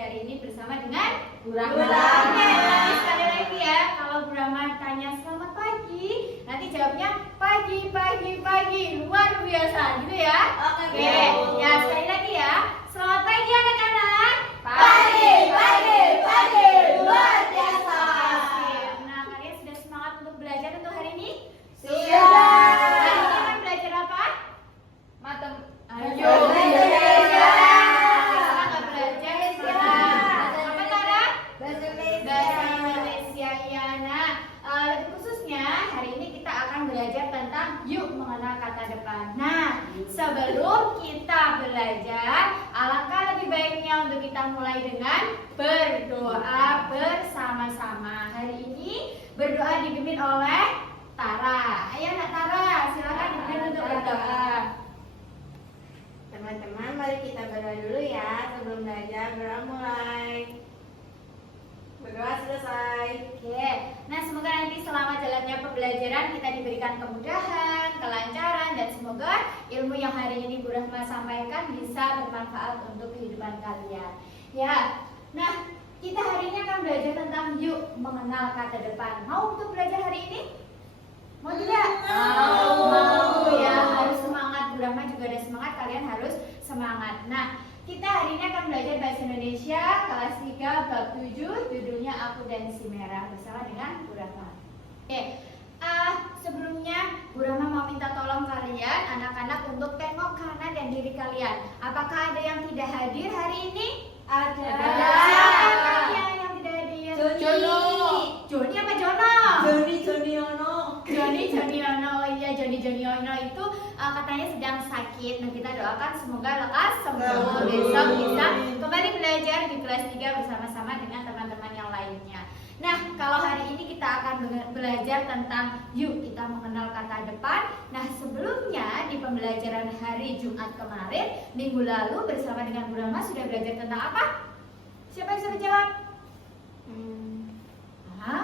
hari ini bersama dengan Bu Rahma. Rahma. Sekali lagi ya, kalau Bu Rahma tanya selamat pagi, nanti jawabnya pagi, luar biasa gitu ya. Oke. Ya sekali lagi ya, selamat pagi anak-anak. Pagi, luar biasa. Nah, kalian sudah semangat untuk belajar untuk hari ini? Sudah. Hari ini akan belajar apa? Ayo. Indonesia. Kita nggak belajar semangat. Apa Tara? Bahasa Bahasa Indonesia ya. Nah, lebih khususnya hari ini kita akan belajar tentang yuk mengenal kata depan. Nah, sebelum kita belajar, alangkah lebih baiknya untuk kita mulai dengan berdoa bersama-sama. Hari ini berdoa dipimpin oleh Tara. Ayo Nak Tara, silakan dipimpin untuk berdoa. Teman-teman, mari kita berdoa dulu ya. Sebelum belajar, berdoa mulai. Berdoa selesai. Oke, nah semoga nanti selama jalannya pembelajaran kita diberikan kemudahan, kelancaran, dan semoga ilmu yang hari ini Bu Rahma sampaikan bisa bermanfaat untuk kehidupan kalian. Ya, nah kita hari ini akan belajar tentang yuk mengenal kata depan. Mau untuk belajar hari ini? Mau tidak? Mau ya, harus semangat. Bu Rahma juga ada semangat, kalian harus semangat. Nah, kita hari ini akan belajar bahasa Indonesia kelas 3 bab 7, judulnya Aku dan Si Merah bersama dengan Bu Rahma. Oke, sebelumnya Bu Rahma mau minta tolong kalian anak-anak untuk tengok kanan dan diri kalian. Apakah ada yang tidak hadir hari ini? Ada. Siapa kalian yang tidak hadir? Joni apa Jono? Joni Ono. Joni Ono, oh iya Joni Ono itu katanya sedang sakit. Nah kita doakan semoga lekas sembuh, besok bisa kembali belajar di kelas 3 bersama-sama dengan teman-teman yang lainnya. Nah kalau hari ini kita akan belajar tentang yuk kita mengenal kata depan. Nah sebelumnya di pembelajaran hari Jumat kemarin, minggu lalu bersama dengan Bu Rahma sudah belajar tentang apa? Siapa yang bisa menjawab?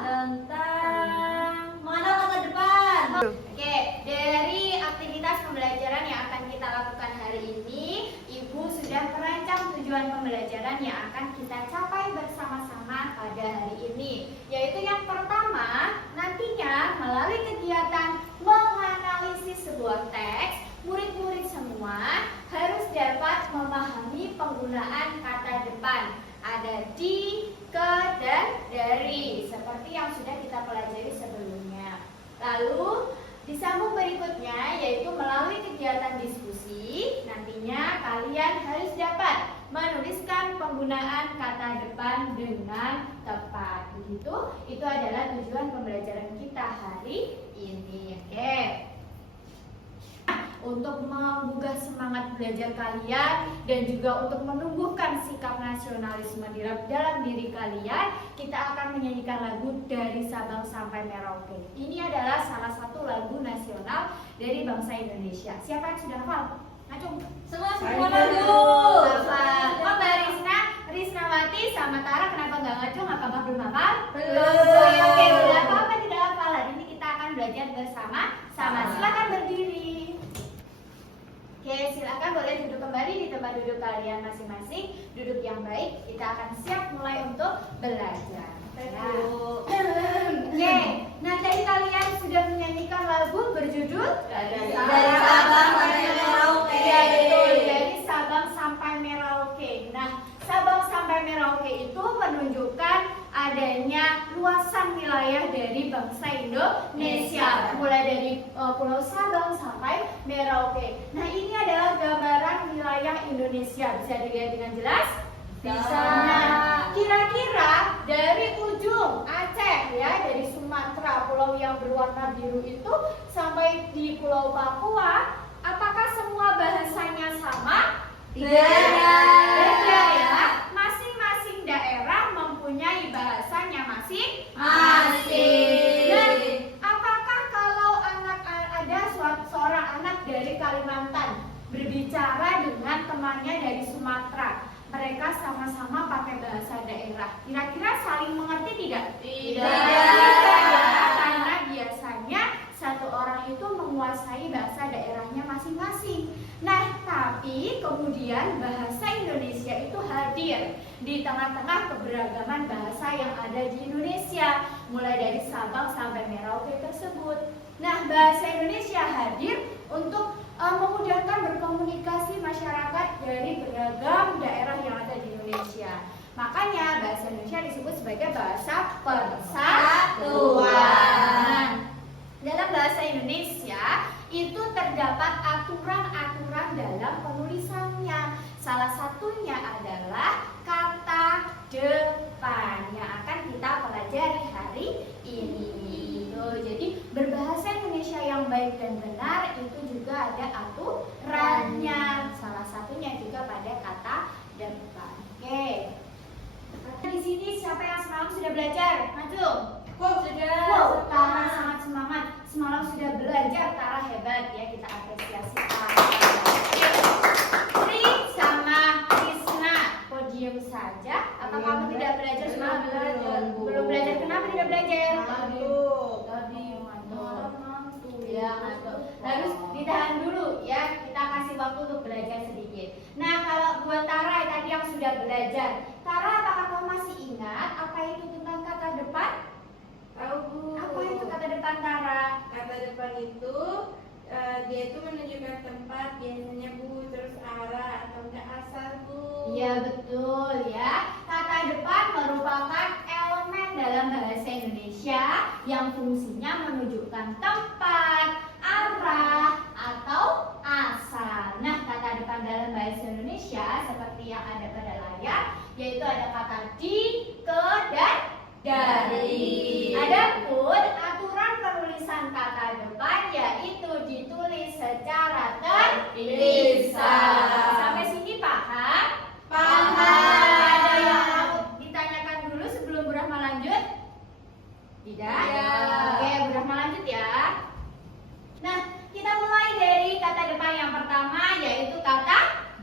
Tentang mengenal kata depan. Oke, dari aktivitas pembelajaran yang akan kita lakukan hari ini, Ibu sudah merancang tujuan pembelajaran yang akan kita capai bersama-sama pada hari ini. Yaitu yang pertama, nantinya melalui kegiatan menganalisis sebuah teks, murid-murid semua harus dapat memahami penggunaan kata depan. Ada di, ke, dan dari, seperti yang sudah kita pelajari sebelumnya. Lalu disambung berikutnya yaitu melalui kegiatan diskusi, nantinya kalian harus dapat menuliskan penggunaan kata depan dengan tepat. Begitu, itu adalah tujuan pembelajaran kita hari ini. Oke. Untuk menggugah semangat belajar kalian dan juga untuk menumbuhkan sikap nasionalisme dalam diri kalian, kita akan menyanyikan lagu Dari Sabang Sampai Merauke. Ini adalah salah satu lagu nasional dari bangsa Indonesia. Siapa yang sudah hafal? Acung. Semua lagu. Hafal. Oh, Mbak Risnawati sama Tara kenapa nggak ngacung? Apakah belum hafal? Belum. Oke, tidak apa-apa tidak hafal. Hari ini kita akan belajar bersama-sama. Silakan berdiri. Oke, silakan boleh duduk kembali di tempat duduk kalian masing-masing. Duduk yang baik, kita akan siap mulai untuk belajar. Ya. Oke, nah tadi kalian sudah menyanyikan lagu berjudul Dari Sabang sampai Merauke. Ya, betul, dari Sabang sampai Merauke. Nah, Sabang sampai Merauke itu menunjukkan adanya luasan wilayah dari bangsa Indonesia, mulai dari Pulau Sabang sampai Merauke. Nah, ini adalah gambaran wilayah Indonesia. Bisa dilihat dengan jelas? Bisa. Nah, kira-kira dari ujung Aceh ya, dari Sumatera, pulau yang berwarna biru itu sampai di Pulau Papua, apakah semua bahasanya sama? Beda ya. Masing-masing daerah mempunyai bahasanya masing-masing. Dan apakah kalau ada seorang anak dari Kalimantan berbicara dengan temannya dari Sumatera, mereka sama-sama pakai bahasa daerah, kira-kira saling mengerti tidak? Tidak. Ya, karena biasanya satu orang itu menguasai bahasa daerahnya masing-masing. Nah, tapi Tapi kemudian bahasa Indonesia itu hadir di tengah-tengah keberagaman bahasa yang ada di Indonesia, mulai dari Sabang sampai Merauke tersebut. Nah, bahasa Indonesia hadir untuk memudahkan berkomunikasi masyarakat dari beragam daerah yang ada di Indonesia. Makanya bahasa Indonesia disebut sebagai bahasa persatuan. Dalam bahasa Indonesia itu terdapat aturan-aturan dalam penulisannya. Salah satunya adalah kata depan yang akan kita pelajari hari ini. Jadi berbahasa Indonesia yang baik dan benar itu juga ada aturannya. Salah satunya juga pada kata depan. Oke. Di sini siapa yang semalam sudah belajar? Maju. Sudah. Wow, Tara sangat semangat. Semalam sudah belajar, Tara hebat ya, kita apresiasi Tara. Tri sama Krisna, podium saja. Apa kamu tidak belajar semalam? Belum belajar. Kenapa tidak belajar? Tadi Ngantuk. Ya, ngantuk. Harus ditahan dulu ya. Kita kasih waktu untuk belajar sedikit. Nah, kalau buat Tara tadi yang sudah belajar, Tara, apakah kamu masih ingat apa itu tentang kata depan? Tahu, Bu. Apa itu kata depan, Tara? Kata depan itu dia itu menunjukkan tempat biasanya, Bu, terus arah atau enggak asal, Bu. Iya, betul ya. Kata depan merupakan elemen dalam bahasa Indonesia yang fungsinya menunjukkan tempat, arah, atau asal. Nah, kata depan dalam bahasa Indonesia seperti yang ada pada layar, yaitu ada kata di, ke, dan dari. Adapun aturan penulisan kata depan yaitu ditulis secara terpisah. Sampai sini paham? Paham. Ada yang mau ditanyakan dulu sebelum Bu Rahma lanjut? Tidak? Iya. Oke, Bu Rahma lanjut ya. Nah, kita mulai dari kata depan yang pertama yaitu kata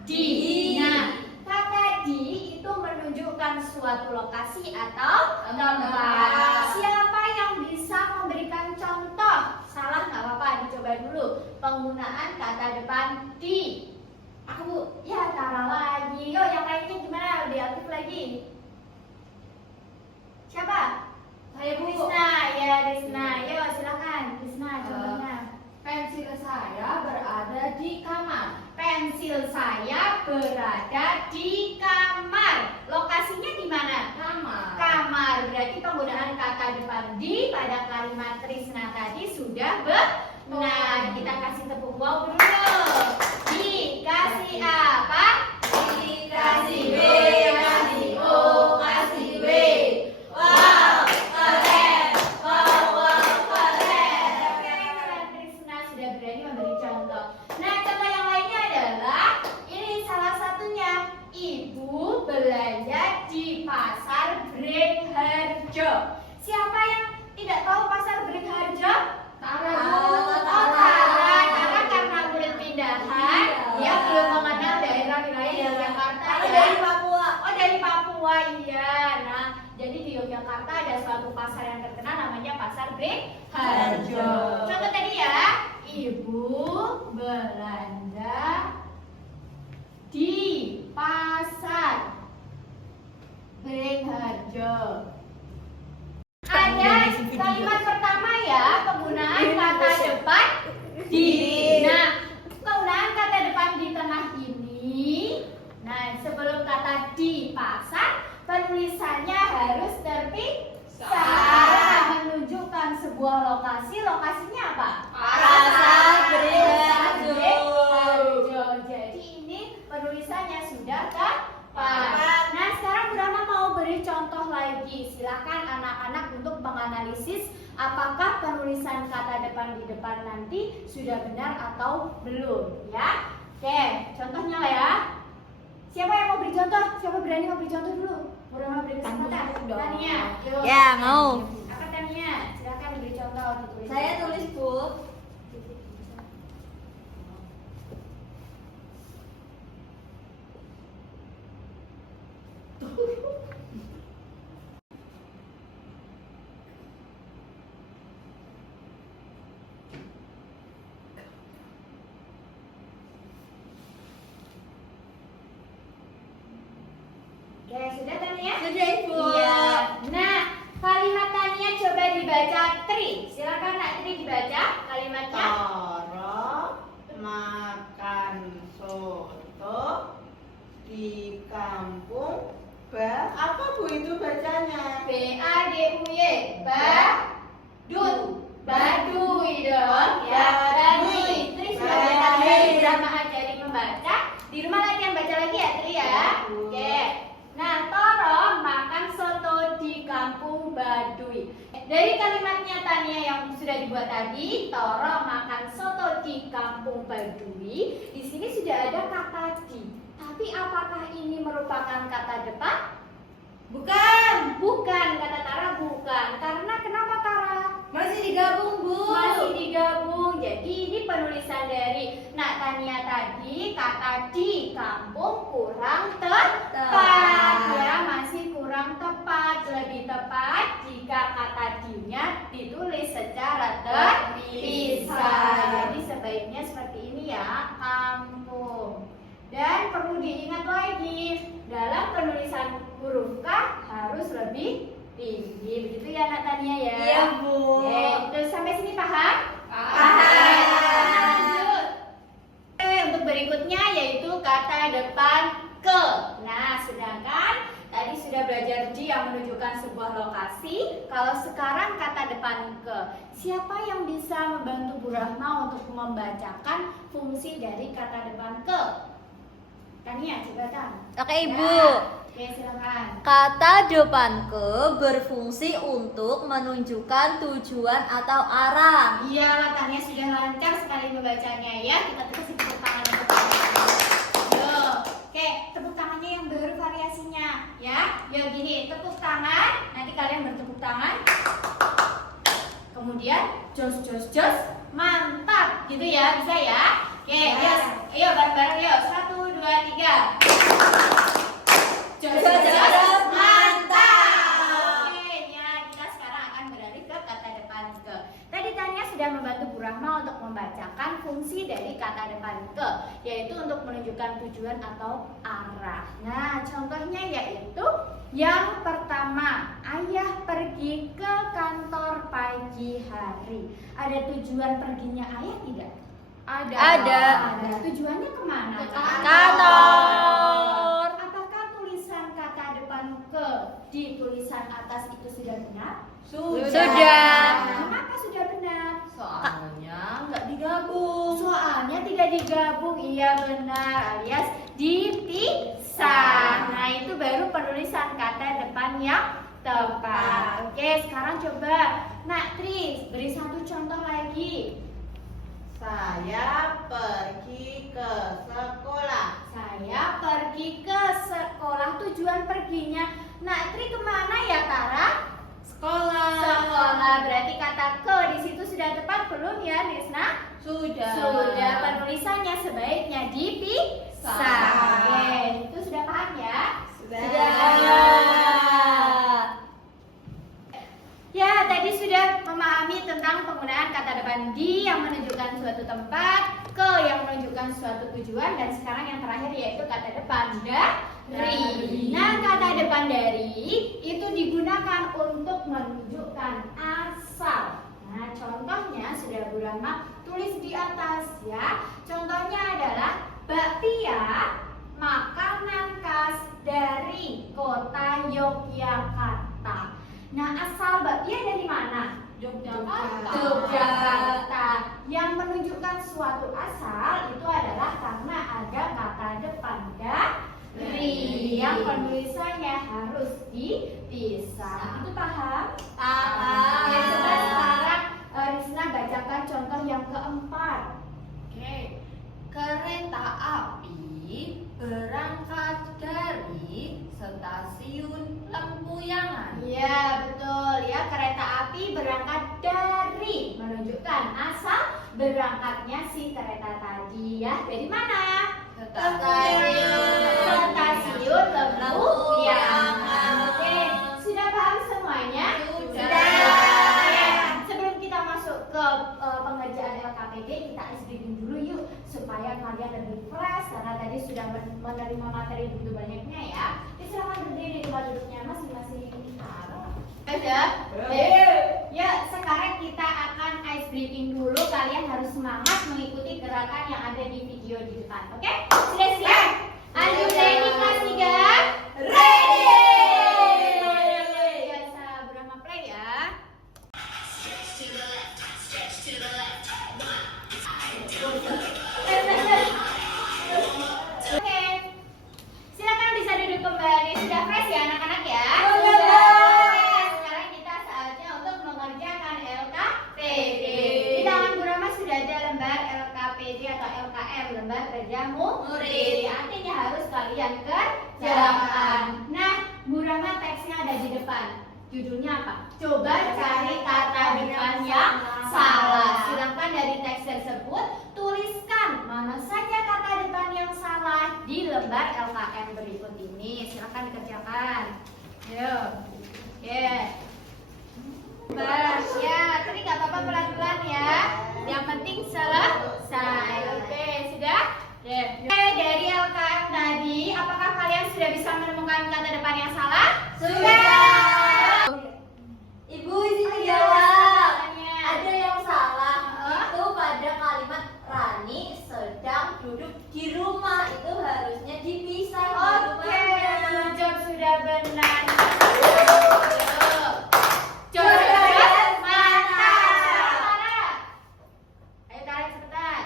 di. Nah, kata di itu menunjukkan suatu lokasi atau tempat. Siapa yang bisa memberikan contoh? Salah nggak apa-apa, dicoba dulu penggunaan kata depan di. Aku, Bu. Ya, Tara lagi. Yo, yang lainnya gimana? Lebih aktif lagi. Siapa? Saya, Bu. Krisna, ya Krisna. Yo, silakan. Krisna, contohnya. Pensil saya berada di kamar. Pensil saya berada di kamar. Lokasinya di mana? Kamar. Berarti penggunaan kata depan di pada kalimat Krisna tadi sudah benar. Kita kasih tepuk wow dulu. Dikasih apa? Dikasih B, kasih O, kasih W. Wow, keren. Wow, keren. Oke, keren. Krisna sudah berani memberi contoh. Nah, contoh yang lainnya adalah ini salah satunya. Ibu belanja di pasar Beringharjo. Siapa yang tidak tahu pasar Beringharjo? Tara. Tara karena murid pindahan, dia belum mengenal daerah wilayah Yogyakarta ya. Dari Papua. Oh, dari Papua, iya. Nah, jadi di Yogyakarta ada suatu pasar yang terkenal namanya Pasar Beringharjo. Contoh tadi ya, ibu belanja di pasar Beringharjo. Ada kalimat pertama ya, penggunaan kata depan di. Nah, penggunaan kata depan di tengah ini. Nah, sebelum kata di pasar, penulisannya harus terpisah. Menunjukkan sebuah lokasi. Lokasinya apa? Pasar Beringharjo. Beringharjo. Jadi ini penulisannya sudah tepat. Nah, sekarang Bu Rahma mau beri contoh lagi. Silakan anak-anak untuk menganalisis apakah penulisan kata depan di depan nanti sudah benar atau belum ya. Oke, contohnya lah ya. Siapa yang mau beri contoh? Siapa berani mau beri contoh dulu? Bu Rahma beri kesempatan. Tania. Yuk. Ya, mau. Apa Tania? Silakan beri contoh ditulis. Saya tulis, Bu. Sudah Ibu. Iya. Nah, kalimat Tania coba dibaca Tri. Silakan Nak Tri dibaca kalimatnya. Toro makan soto di kampung apa Bu itu bacanya? Baduy. Baduy dong ya. Baduy. Tri sudah baca tadi drama ajari membaca. Di rumah latihan baca lagi ya Tri ya. Oke. Nah, Toro makan soto di kampung Baduy. Dari kalimatnya Tania yang sudah dibuat tadi, Toro makan soto di kampung Baduy. Di sini sudah ada kata di. Tapi apakah ini merupakan kata depan? Bukan. Bukan, kata Tara bukan. Karena kenapa Tara? Masih digabung Bu. Masih digabung. Jadi ini penulisan dari Nak Tania tadi, kata di kampung kurang tepat ya, masih kurang tepat. Lebih tepat jika kata di-nya ditulis secara terpisah. Jadi sebaiknya seperti ini ya, kampung. Dan perlu diingat lagi, dalam penulisan huruf K harus lebih tinggi. Begitu ya Nak Tania ya? Iya Bu. Oke, terus sampai sini paham? Paham. Lanjut. Oke, untuk berikutnya yaitu kata depan ke. Nah, sedangkan tadi sudah belajar di yang menunjukkan sebuah lokasi. Kalau sekarang kata depan ke. Siapa yang bisa membantu Bu Rahma untuk membacakan fungsi dari kata depan ke? Tania, coba Tan. Oke Ibu. Oke, silakan. Kata depan ke berfungsi untuk menunjukkan tujuan atau arah. Iya, Tania sudah lancar sekali membacanya ya. Kita kasih tepuk tangan untuk Tania. Yo, oke, tepuk tangannya yang baru variasinya ya. Yo gini, tepuk tangan. Nanti kalian bertepuk tangan. Kemudian jos jos jos, mantap, gitu ya, bisa ya. Oke, yes. Ayo bareng-bareng yuk. 1, 2, 3. Jos jos jos, mantap. Oke, ya kita sekarang akan beralih ke kata depan ke. Tadi Tania sudah membantu Bu Rahma untuk membacakan fungsi dari kata depan ke, yaitu untuk menunjukkan tujuan atau arah. Nah, contohnya yaitu yang pertama, ayah pergi ke kantor pagi hari. Ada tujuan perginya ayah tidak? Ada. Tujuannya kemana? Ke kantor. Apakah tulisan kata depan ke di tulisan atas itu sudah benar? Sudah. Kenapa sudah benar? Soalnya nggak digabung. Soalnya tidak digabung, iya benar, alias dipisah. Nah, itu baru penulisan kata depan yang tepat. Oke, sekarang coba Nak Tri beri satu contoh lagi. Saya pergi ke sekolah. Saya pergi ke sekolah. Tujuan perginya Nak Tri kemana ya Tara? Sekolah. Sekolah. Berarti kata ke di situ sudah tepat belum ya Nisna? Sudah. Sudah. Penulisannya sebaiknya dipisah. Oke, itu sudah paham ya? Ya, tadi sudah memahami tentang penggunaan kata depan di yang menunjukkan suatu tempat, ke yang menunjukkan suatu tujuan, dan sekarang yang terakhir yaitu kata depan dari. Nah, kata depan dari itu digunakan untuk menunjukkan asal. Nah, contohnya sudah Bu Rahma tulis di atas ya. Contohnya adalah bakpia, makanan khas dari kota Yogyakarta. Nah, asal bakpia dari mana? Yogyakarta. Yang menunjukkan suatu asal itu adalah karena ada kata depan dari yang penulisannya harus dipisah. Itu paham? Paham. Oke, coba sekarang Rizna bacakan contoh yang keempat. Oke. Kereta api berangkat dari stasiun Lempuyangan. Iya, betul ya. Kereta api berangkat dari menunjukkan asal berangkatnya si kereta tadi ya. Dari mana? Stasiun Lempuyangan. Oke, sudah paham semuanya? Sudah. Oke, sebelum kita masuk ke pengerjaan LKPD, kita SBB dulu yuk supaya kalian lebih fresh karena tadi sudah menerima materi begitu banyaknya ya. Silakan berdiri di tempat duduknya masing sudah? Yuk. Yuk, sekarang kita akan ice breathing dulu. Kalian harus semangat mengikuti gerakan yang ada di video di depan. Oke? Sudah siap? Are you ready kelas 3? Ready. Biasa Brahma play ya. Oke. Silakan bisa duduk kembali. Sudah fresh ya anak-anak ya? Sudah. Sekarang kita saatnya untuk mengerjakan LKPD. Di tangan Bu Rama sudah ada lembar LKPD atau LKM, lembar kerja murid. Artinya harus kalian kerjakan. Nah, Bu Rama teksnya ada di depan. Judulnya apa? Coba cari kata depan yang salah. Silakan dari teks tersebut tuliskan mana saja kata depan yang salah di lembar LKM berikut ini. Silakan dikerjakan. Yuk. Oke. Bas, ya, tapi nggak apa-apa pelan-pelan ya. Yang penting selesai. Oke, sudah? Oke, dari LKM tadi, apakah kalian sudah bisa menemukan kata depan yang salah? Sudah. Ibu izin jawab. Tanya. Ada yang salah Hah? itu pada kalimat Rani sedang duduk di rumah, itu harusnya dipisah di Oke, rumahnya. jawab sudah benar. Coret mata. Ayo tarik cepetan.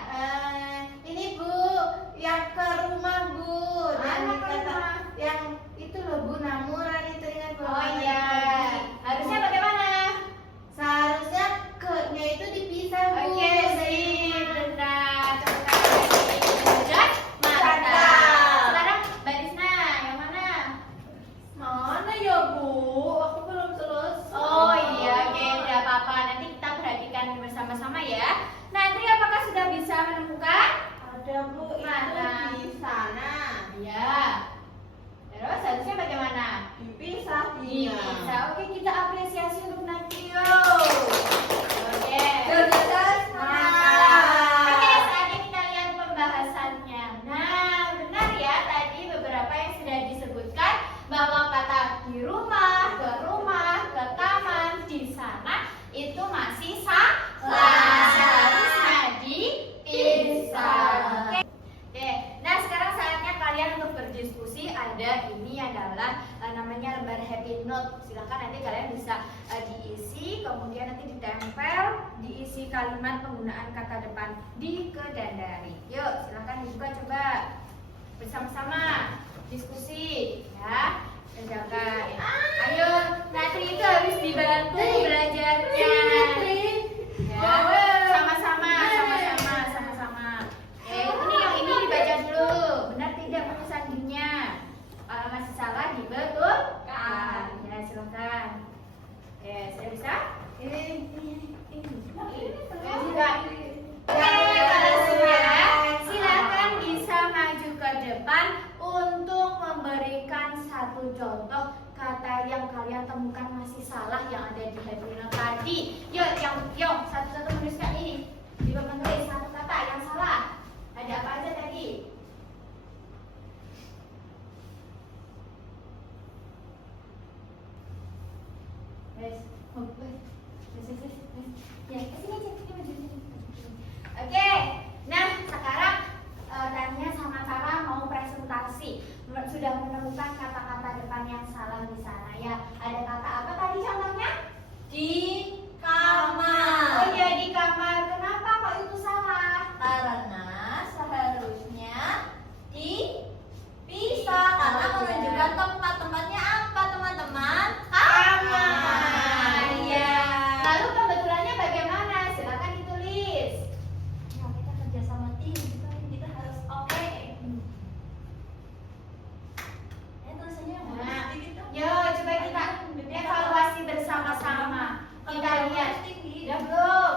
Ini Bu, yang ke rumah Bu. Dan Mana ke kata rumah? yang itu loh Bu, namuran itu ingat Bu. Oh iya. Harusnya bagaimana? Seharusnya ke-nya itu dipisah Bu. Oke, sip, benar. Coret mata. Mata. Sekarang Mbak Risna, yang mana? Mana ya Bu? Aku belum selesai. Oh iya, oke, tidak apa-apa. Nanti kita perhatikan bersama-sama ya. Nanti apakah sudah bisa menemukan? Ada Bu, Mana? itu di sana. Iya. Terus harusnya bagaimana? Dipisah dia. Bisa. Oke, kita apresiasi untuk Natio. Oke. Oke, saatnya kita lihat pembahasannya. Nah, benar ya tadi beberapa yang sudah disebutkan bahwa kata di rumah, ke taman, di sana itu masih salah. Seharusnya dipisah. Oke. Oke, nah sekarang saatnya kalian untuk berdiskusi. Ada ini adalah namanya lembar happy note. Silakan nanti kalian bisa diisi, kemudian nanti ditempel, diisi kalimat penggunaan kata depan di kedandari. Yuk, silakan dibuka coba bersama-sama diskusi ya. Kerjakan. Ayo, Natri itu habis dibantu belajarnya. Ya, sama-sama. Ini dibaca dulu. Benar tidak penulisannya? Kalau masih salah dibetulkan. Ya, silakan. Oke, sudah bisa? Ya, sudah. Oke, kalau sudah, silakan bisa maju ke depan untuk memberikan satu contoh kata yang kalian temukan masih salah yang ada di happy note tadi. Yuk, satu-satu menuliskan ini. Menulis satu kata yang salah. Ada apa aja tadi? Ya, kesini aja, Oke, nah sekarang tanya sama Tara mau presentasi. Sudah menemukan kata-kata depan yang salah di sana ya. Ada kata apa tadi contohnya? Di kamar. Oh iya, di kamar. Kenapa kok itu salah? Karena seharusnya dipisah karena menunjukkan tempat-tempatnya apa teman-teman? Kamar. Iya. Lalu kebetulannya bagaimana? Silakan ditulis. Ya, kita kerja sama tim, kita harus oke. Tulisannya yang mana? Nah, yuk coba kita evaluasi bersama-sama. Kita lihat. Sudah belum?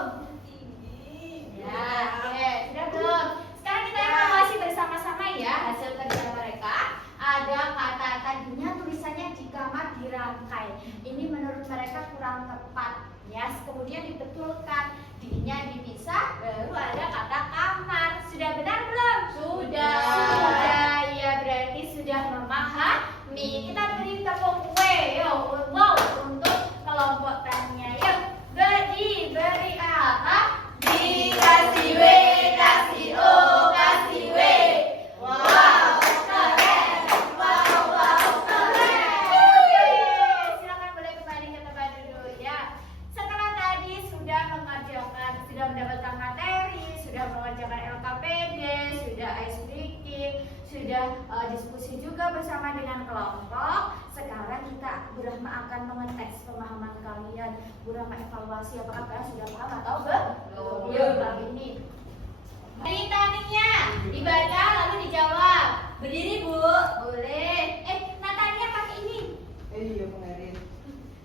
Ya, oke. Sudah belum? Sekarang kita evaluasi bersama-sama ya hasil kerja mereka. Ada kata tadinya tulisannya di kamar dirangkai. Ini menurut mereka kurang tepat. Ya, kemudian dibetulkan. Dinya dipisah, baru ada kata kamar. Sudah benar belum? Sudah. Sudah, ya berarti sudah memahami. Kita beri tepuk W, yo, wow, untuk kelompok Burahma akan mengetes pemahaman kalian. Burahma evaluasi apakah kalian sudah paham atau belum? Yuk, kali ini. Natania, dibaca lalu dijawab. Berdiri, Bu. Boleh. Natania pakai ini. Iya, penggaris.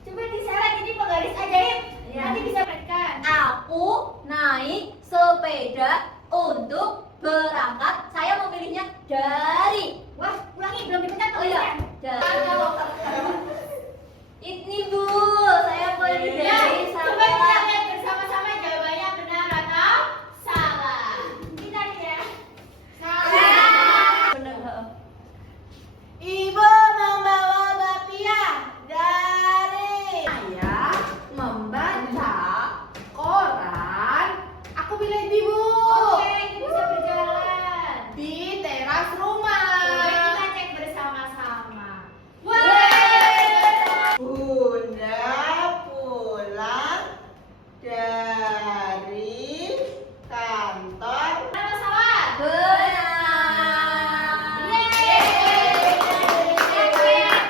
Coba diseret, ini penggaris ajaib. Iya. Nanti bisa perhatikan. Aku naik sepeda untuk berangkat. Saya memilihnya dari. Wah, ulangi, belum dipecat Oh iya, tulisnya. ini Bu, saya pilih Ya, dari coba kita sama. lihat bersama-sama jawabannya benar atau salah. Kita lihat. Salah. Bener. Ibu membawa bapia dari saya membaca koran. Aku bilang ibu Oke, kita bisa berjalan. di teras rumah. Coba kita cek bersama-sama. Bunda pulang dari kantor. Benar atau salah? Yeay.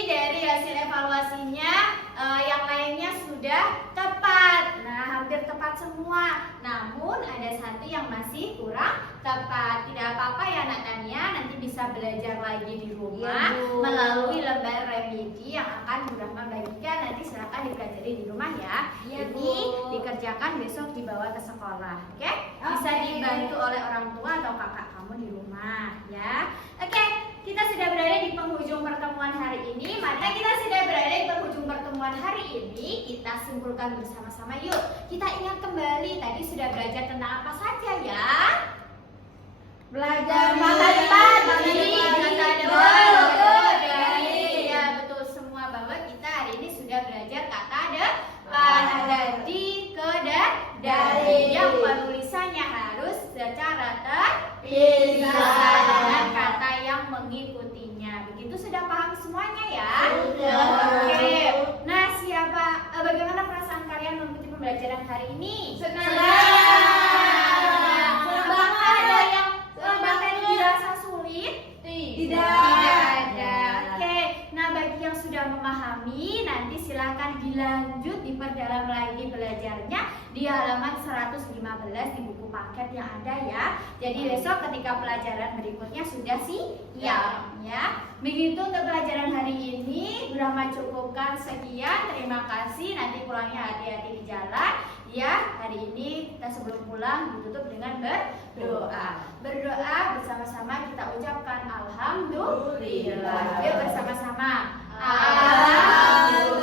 Dari hasil evaluasinya, yang lainnya sudah tepat. Nah, hampir tepat semua. Namun ada satu yang masih kurang tepat. Tidak apa-apa ya Natania, nanti bisa belajar lagi di rumah Iya, Bu. melalui lembar remedi yang akan Burahma bagikan. Nanti silakan dipelajari di rumah ya. Iya, Ini Bu. dikerjakan besok dibawa ke sekolah, oke? Bisa Oke. dibantu oleh orang tua atau kakak kamu di rumah, ya. Oke, kita sudah berada di penghujung pertemuan hari ini. Maka kita sudah berada di penghujung pertemuan hari ini. Kita simpulkan bersama-sama yuk. Kita ingat kembali tadi sudah belajar tentang apa saja ya? Belajar Masa depan, Betul. ya betul semua bahwa kita hari ini sudah belajar kata depan, ada di, ke, dan dari. Yang penulisannya harus secara terpisah dengan kata yang mengikutinya. Begitu sudah paham semuanya ya? Sudah. Oke. Nah, bagaimana perasaan kalian mengikuti pembelajaran hari ini? Senang. Apakah ada yang materi dirasa sulit? Tidak. Ada. Oke. Nah, bagi yang sudah memahami, nanti silakan dilanjut diperdalam lagi belajarnya di halaman 115 di buku paket yang ada ya. Jadi besok ketika pelajaran berikutnya sudah siap ya. Begitu untuk pelajaran hari ini, Burahma cukupkan sekian. Terima kasih. Nanti pulangnya hati-hati di jalan. Ya, hari ini kita sebelum pulang ditutup dengan berdoa. Berdoa bersama-sama kita ucapkan alhamdulillah. Yuk bersama-sama. Alhamdulillah.